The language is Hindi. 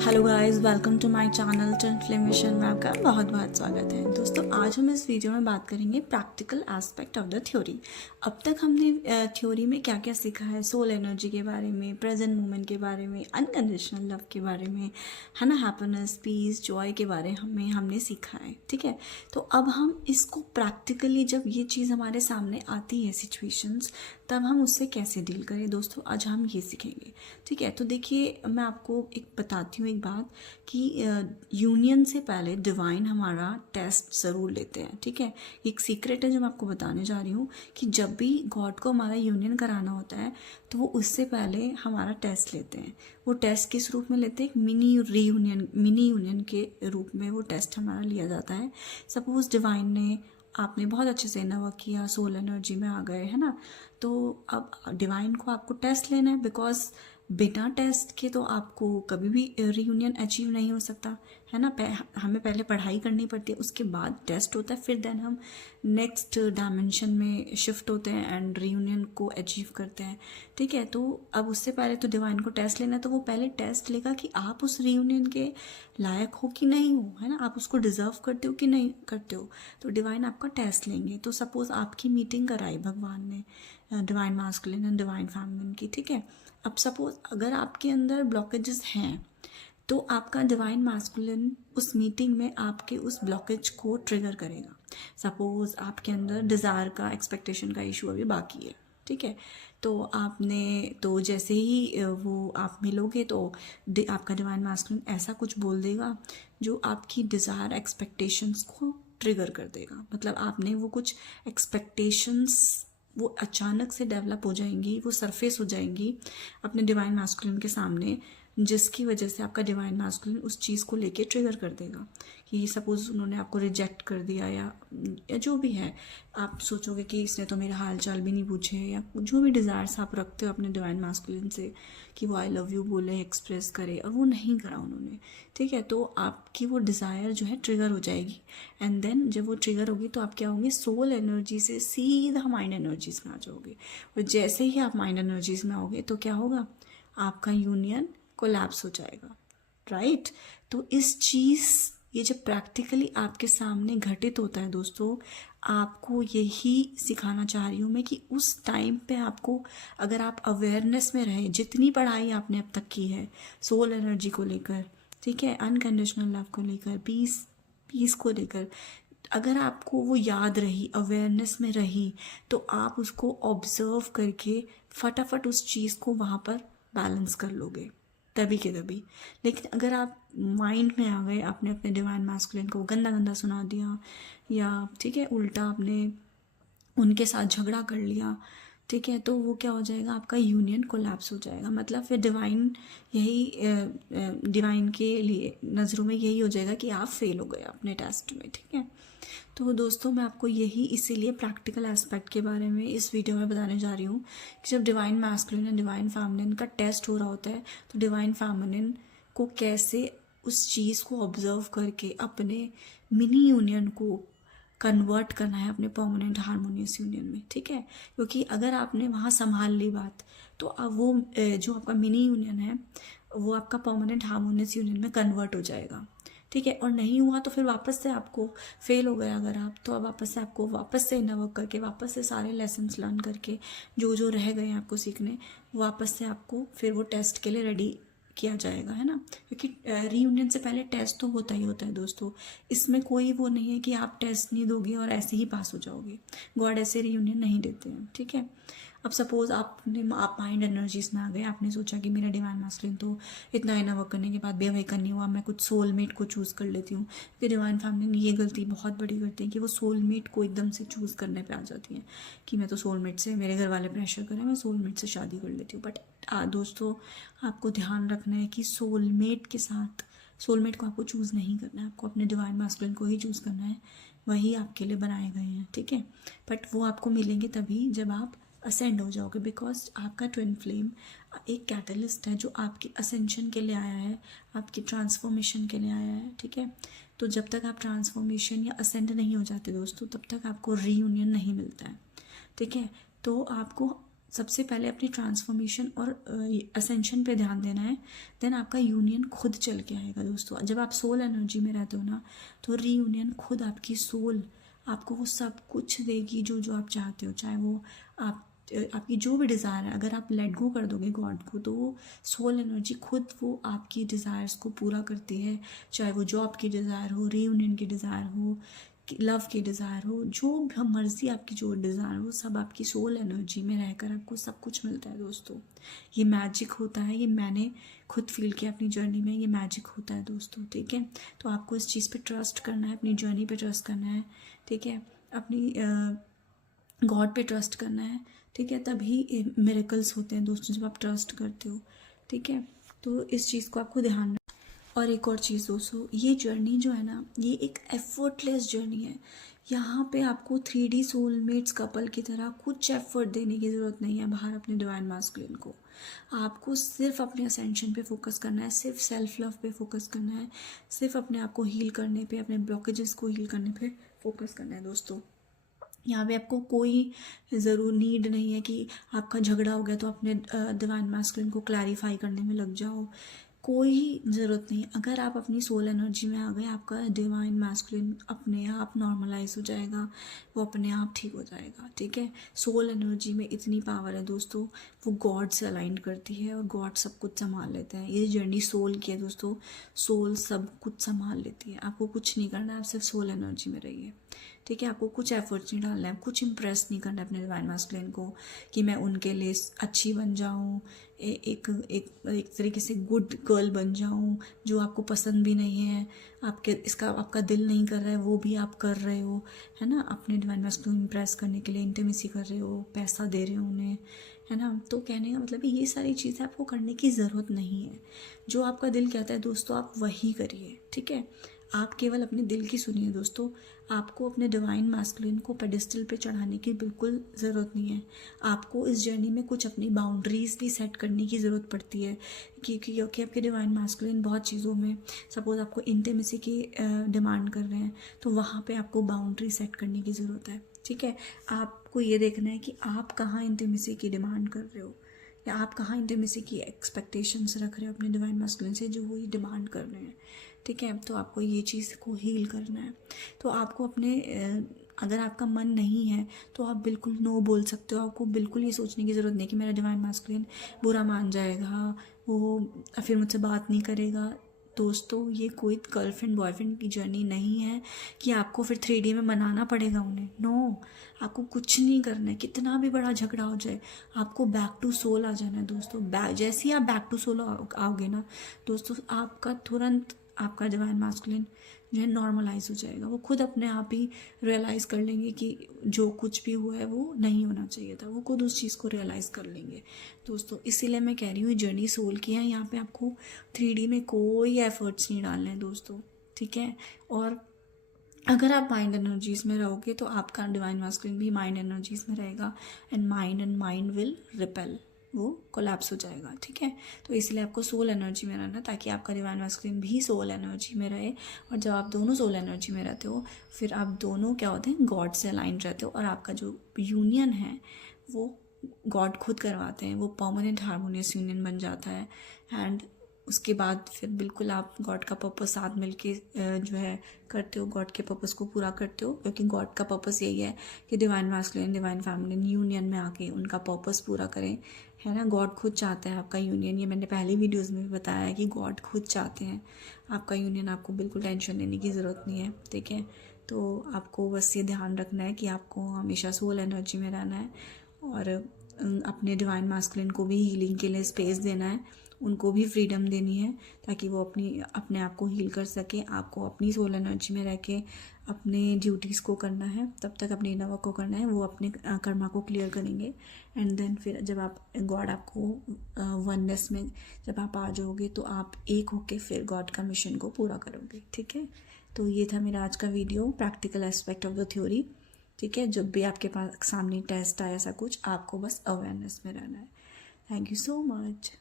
Hello guys, welcome to my channel twin flame mission में आपका बहुत बहुत स्वागत है। दोस्तों, आज हम इस वीडियो में बात करेंगे practical aspect of the theory. अब तक हमने थ्योरी में क्या क्या सीखा है, सोल एनर्जी के बारे में, प्रेजेंट मोमेंट के बारे में, अनकंडीशनल लव के बारे में, है ना, हैप्पीनेस, पीस, जॉय के बारे में हमने सीखा है। ठीक है, तो अब हम इसको प्रैक्टिकली, जब ये चीज़ हमारे सामने आती है सिचुएशंस, तब हम उससे कैसे डील करें। दोस्तों, आज हम ये सीखेंगे। ठीक है, तो देखिए, मैं आपको एक बताती हूँ एक बात कि यूनियन से पहले डिवाइन हमारा टेस्ट ज़रूर लेते हैं। ठीक है, एक सीक्रेट है जो मैं आपको बताने जा रही हूँ कि जब भी गॉड को हमारा यूनियन कराना होता है तो वो उससे पहले हमारा टेस्ट लेते हैं। वो टेस्ट किस रूप में लेते हैं? एक मिनी यूनियन के रूप में वो टेस्ट हमारा लिया जाता है। सपोज डिवाइन ने, आपने बहुत अच्छे से इनवर्क किया, सोल एनर्जी में आ गए, है ना, तो अब डिवाइन को आपको टेस्ट लेना है, बिकॉज बिना टेस्ट के तो आपको कभी भी रीयूनियन अचीव नहीं हो सकता, है ना। हमें पहले पढ़ाई करनी पड़ती है, उसके बाद टेस्ट होता है, फिर देन हम नेक्स्ट डायमेंशन में शिफ्ट होते हैं एंड रीयूनियन को अचीव करते हैं। ठीक है, तो अब उससे पहले तो डिवाइन को टेस्ट लेना है, तो वो पहले टेस्ट लेगा कि आप उस रीयूनियन के लायक हो कि नहीं हो, है ना, आप उसको डिजर्व करते हो कि नहीं करते हो। तो डिवाइन आपका टेस्ट लेंगे। तो सपोज आपकी मीटिंग कराई भगवान ने divine masculine and divine feminine की। ठीक है, अब सपोज अगर आपके अंदर ब्लॉकेजेस हैं तो आपका डिवाइन मास्कुलिन उस मीटिंग में आपके उस ब्लॉकेज को ट्रिगर करेगा। सपोज आपके अंदर डिज़ायर का, एक्सपेक्टेशन का इशू अभी बाकी है। ठीक है, तो आपने, तो जैसे ही वो आप मिलोगे तो आपका डिवाइन मास्कुलिन ऐसा कुछ बोल देगा जो आपकी डिज़ायर, एक्सपेक्टेशंस को ट्रिगर कर देगा। मतलब आपने वो कुछ एक्सपेक्टेशंस, वो अचानक से डेवलप हो जाएंगी, वो सरफेस हो जाएंगी अपने डिवाइन मास्कुलिन के सामने, जिसकी वजह से आपका डिवाइन मास्कुलिन उस चीज़ को लेके ट्रिगर कर देगा कि सपोज उन्होंने आपको रिजेक्ट कर दिया या जो भी है, आप सोचोगे कि इसने तो मेरा हाल चाल भी नहीं पूछे, या जो भी डिज़ायर्स आप रखते हो अपने डिवाइन मास्कुलिन से कि वो आई लव यू बोले, एक्सप्रेस करे, और वो नहीं करा उन्होंने। ठीक है, तो आपकी वो डिज़ायर जो है ट्रिगर हो जाएगी, एंड देन जब वो ट्रिगर होगी तो आप क्या होंगे, सोल एनर्जी से सीधा माइंड एनर्जीज में आ जाओगे। और जैसे ही आप माइंड एनर्जीज में आओगे तो क्या होगा, आपका यूनियन कोलैप्स हो जाएगा। राइट, तो इस चीज़, ये जब प्रैक्टिकली आपके सामने घटित होता है दोस्तों, आपको यही सिखाना चाह रही हूँ मैं कि उस टाइम पे आपको, अगर आप अवेयरनेस में रहे, जितनी पढ़ाई आपने अब तक की है सोल एनर्जी को लेकर, ठीक है, अनकंडीशनल लव को लेकर, पीस को लेकर, अगर आपको वो याद रही, अवेयरनेस में रही, तो आप उसको ऑब्जर्व करके फटाफट उस चीज़ को वहाँ पर बैलेंस कर लोगे तभी के तभी। लेकिन अगर आप माइंड में आ गए, आपने अपने डिवाइन मास्कुलिन को गंदा गंदा सुना दिया, या ठीक है उल्टा आपने उनके साथ झगड़ा कर लिया, ठीक है, तो वो क्या हो जाएगा, आपका यूनियन कोलैप्स हो जाएगा। मतलब फिर डिवाइन के लिए नज़रों में यही हो जाएगा कि आप फेल हो गए अपने टेस्ट में। ठीक है, तो दोस्तों, मैं आपको यही इसीलिए प्रैक्टिकल एस्पेक्ट के बारे में इस वीडियो में बताने जा रही हूँ कि जब divine masculine and divine feminine का टेस्ट हो रहा होता है तो डिवाइन फेमिनिन को कैसे उस चीज़ को ऑब्जर्व करके अपने मिनी यूनियन को कन्वर्ट करना है अपने परमानेंट हारमोनियस यूनियन में। ठीक है, क्योंकि अगर आपने वहाँ संभाल ली बात तो अब वो जो आपका मिनी यूनियन है वो आपका परमानेंट हारमोनियस यूनियन में कन्वर्ट हो जाएगा। ठीक है, और नहीं हुआ तो फिर वापस से आपको, फेल हो गया अगर आप, तो अब वापस से आपको वापस से इनर वर्क करके, वापस से सारे लेसन्स लर्न करके, जो जो रह गए हैं आपको सीखने, वापस से आपको फिर वो टेस्ट के लिए रेडी किया जाएगा, है ना। क्योंकि रीयूनियन से पहले टेस्ट तो होता ही होता है दोस्तों, इसमें कोई वो नहीं है कि आप टेस्ट नहीं दोगे और ऐसे ही पास हो जाओगे। गॉड ऐसे रीयूनियन नहीं देते हैं। ठीक है, अब सपोज आप माइंड एनर्जीज में आ गए, आपने सोचा कि मेरा डिवाइन मास्कुलिन तो इतना इनर वर्क करने के बाद भी अवेकन नहीं हुआ, मैं कुछ सोलमेट को चूज़ कर लेती हूँ। फिर डिवाइन फेमिनिन ये गलती बहुत बड़ी करती है कि वो सोलमेट को एकदम से चूज़ करने पे आ जाती हैं कि मैं तो सोलमेट से, मेरे घर वाले प्रेशर करें, मैं सोलमेट से शादी कर लेती हूँ। बट दोस्तों, आपको ध्यान रखना है कि सोलमेट के साथ, सोलमेट को आपको चूज़ नहीं करना है, आपको अपने डिवाइन मास्कुलिन को ही चूज़ करना है, वही आपके लिए बनाए गए हैं। ठीक है, बट वो आपको मिलेंगे तभी जब आप असेंड हो जाओगे, बिकॉज आपका ट्विन फ्लेम एक कैटलिस्ट है जो आपकी असेंशन के लिए आया है, आपकी ट्रांसफॉर्मेशन के लिए आया है। ठीक है, तो जब तक आप ट्रांसफॉर्मेशन या असेंड नहीं हो जाते दोस्तों, तब तक आपको रीयूनियन नहीं मिलता है। ठीक है, तो आपको सबसे पहले अपनी ट्रांसफॉर्मेशन और असेंशन पे ध्यान देना है, देन आपका यूनियन खुद चल के आएगा दोस्तों। जब आप सोल एनर्जी में रहते हो ना, तो रीयूनियन खुद आपकी सोल आपको वो सब कुछ देगी जो जो आप चाहते हो, चाहे वो आपकी जो भी डिज़ायर है। अगर आप लेट गो कर दोगे गॉड को, तो वो सोल एनर्जी खुद वो आपकी डिज़ायर्स को पूरा करती है, चाहे वो जॉब की डिज़ायर हो, रीयूनियन की डिज़ायर हो, लव की डिज़ायर हो, जो भी मर्ज़ी आपकी जो डिज़ायर हो, सब आपकी सोल एनर्जी में रहकर आपको सब कुछ मिलता है दोस्तों। ये मैजिक होता है, ये मैंने खुद फील किया अपनी जर्नी में, ये मैजिक होता है दोस्तों, ठीक है। तो आपको इस चीज़ पे ट्रस्ट करना है, अपनी जर्नी पे ट्रस्ट करना है, ठीक है, अपनी गॉड पे ट्रस्ट करना है, ठीक है। तभी मिरेकल्स होते हैं दोस्तों, जब आप ट्रस्ट करते हो, ठीक है। तो इस चीज़ को आपको ध्यान। और एक और चीज़ दोस्तों, ये जर्नी जो है ना, ये एक एफर्टलेस जर्नी है। यहाँ पे आपको 3D सोलमेट्स कपल की तरह कुछ एफर्ट देने की ज़रूरत नहीं है बाहर अपने डिवाइन मास्कुलिन को। आपको सिर्फ अपने असेंशन पे फोकस करना है, सिर्फ सेल्फ लव पे फोकस करना है, सिर्फ अपने आप को हील करने पे, अपने ब्लॉकेजेस को हील करने पे फोकस करना है दोस्तों। यहाँ पे आपको कोई नीड नहीं है कि आपका झगड़ा हो गया तो अपने डिवाइन मास्कुलिन को क्लैरिफाई करने में लग जाओ, कोई ज़रूरत नहीं। अगर आप अपनी सोल एनर्जी में आ गए, आपका डिवाइन मास्कुलिन अपने आप नॉर्मलाइज हो जाएगा, वो अपने आप ठीक हो जाएगा, ठीक है। सोल एनर्जी में इतनी पावर है दोस्तों, वो गॉड से अलाइन करती है और गॉड सब कुछ संभाल लेते हैं। ये जर्नी सोल की है दोस्तों, सोल सब कुछ संभाल लेती है। आपको कुछ नहीं करना है, आप सिर्फ सोल एनर्जी में रहिए, ठीक है। आपको कुछ एफर्ट्स नहीं डालना है, कुछ इम्प्रेस नहीं करना है अपने डिवाइन मास्कुलिन को कि मैं उनके लिए अच्छी बन जाऊँ, एक तरीके से गुड गर्ल बन जाऊँ, जो आपको पसंद भी नहीं है, आपका दिल नहीं कर रहा है, वो भी आप कर रहे हो, है ना। अपने डिवाइन मास्कुलिन को इम्प्रेस करने के लिए इंटीमेसी कर रहे हो, पैसा दे रहे हो उन्हें, है ना। तो कहने का मतलब ये सारी चीज़ें आपको करने की ज़रूरत नहीं है। जो आपका दिल कहता है दोस्तों, आप वही करिए, ठीक है। आप केवल अपने दिल की सुनिए दोस्तों। आपको अपने डिवाइन मास्कुलिन को पेडिस्टल पे चढ़ाने की बिल्कुल ज़रूरत नहीं है। आपको इस जर्नी में कुछ अपनी बाउंड्रीज़ भी सेट करने की ज़रूरत पड़ती है, क्योंकि आपके डिवाइन मास्कुलिन बहुत चीज़ों में, सपोज़ आपको इंटीमेसी की डिमांड कर रहे हैं, तो वहाँ पे आपको बाउंड्री सेट करने की ज़रूरत है, ठीक है। आपको ये देखना है कि आप कहाँ इंटीमेसी की डिमांड कर रहे हो, या आप कहाँ इंटीमेसी की एक्सपेक्टेशंस रख रहे हो अपने डिवाइन मास्कुलिन से, जो वो ये डिमांड कर रहे हैं, ठीक है। तो आपको ये चीज़ को हील करना है। तो आपको अपने अगर आपका मन नहीं है तो आप बिल्कुल नो बोल सकते हो। आपको बिल्कुल ये सोचने की ज़रूरत नहीं कि मेरा डिवाइन मास्कुलिन बुरा मान जाएगा, वो फिर मुझसे बात नहीं करेगा। दोस्तों, ये कोई गर्लफ्रेंड बॉयफ्रेंड की जर्नी नहीं है कि आपको फिर 3D में मनाना पड़ेगा उन्हें। नो, आपको कुछ नहीं करना है। कितना भी बड़ा झगड़ा हो जाए, आपको बैक टू सोल आ जाना है दोस्तों। जैसे ही आप बैक टू सोल आओगे ना दोस्तों, आपका तुरंत आपका डिवाइन मास्कुलिन जो है नॉर्मलाइज हो जाएगा। वो खुद अपने आप ही रियलाइज़ कर लेंगे कि जो कुछ भी हुआ है वो नहीं होना चाहिए था, वो खुद उस चीज़ को रियलाइज़ कर लेंगे दोस्तों। इसीलिए मैं कह रही हूँ जर्नी सोल की है, यहाँ पे आपको 3D में कोई एफर्ट्स नहीं डालने हैं दोस्तों, ठीक है। और अगर आप माइंड एनर्जीज़ में रहोगे तो आपका डिवाइन मास्कुलिन भी माइंड एनर्जीज़ में रहेगा, एंड माइंड विल रिपेल, वो कोलैप्स हो जाएगा, ठीक है। तो इसलिए आपको सोल एनर्जी में रहना, ताकि आपका डिवाइन मास्कुलिन भी सोल एनर्जी में रहे। और जब आप दोनों सोल एनर्जी में रहते हो, फिर आप दोनों क्या होते हैं, गॉड से अलाइन रहते हो, और आपका जो यूनियन है वो गॉड खुद करवाते हैं। वो परमानेंट हार्मोनियस यूनियन बन जाता है, एंड उसके बाद फिर बिल्कुल आप गॉड का पर्पस साथ मिलके जो है करते हो, गॉड के पर्पस को पूरा करते हो, क्योंकि गॉड का पर्पस यही है कि divine masculine divine feminine union में आके उनका पर्पस पूरा करें, है ना। गॉड खुद चाहता है आपका यूनियन। ये मैंने पहले वीडियोस में भी बताया है कि गॉड खुद चाहते हैं आपका यूनियन। आपको बिल्कुल टेंशन लेने की ज़रूरत नहीं है, ठीक है। तो आपको बस ये ध्यान रखना है कि आपको हमेशा सोल एनर्जी में रहना है, और अपने डिवाइन मास्कुलिन को भी हीलिंग के लिए स्पेस देना है, उनको भी फ्रीडम देनी है, ताकि वो अपने आप को हील कर सके। आपको अपनी सोल एनर्जी में रह के अपने ड्यूटीज़ को करना है, तब तक अपने इनर वर्क को करना है। वो अपने कर्मा को क्लियर करेंगे, एंड देन फिर जब आप गॉड आपको वननेस में जब आप आ जाओगे, तो आप एक होके फिर गॉड का मिशन को पूरा करोगे, ठीक है। तो ये था मेरा आज का video, practical aspect of the theory, ठीक है। जब भी आपके पास सामने टेस्ट आया ऐसा कुछ, आपको बस अवेयरनेस में रहना है। Thank you so much.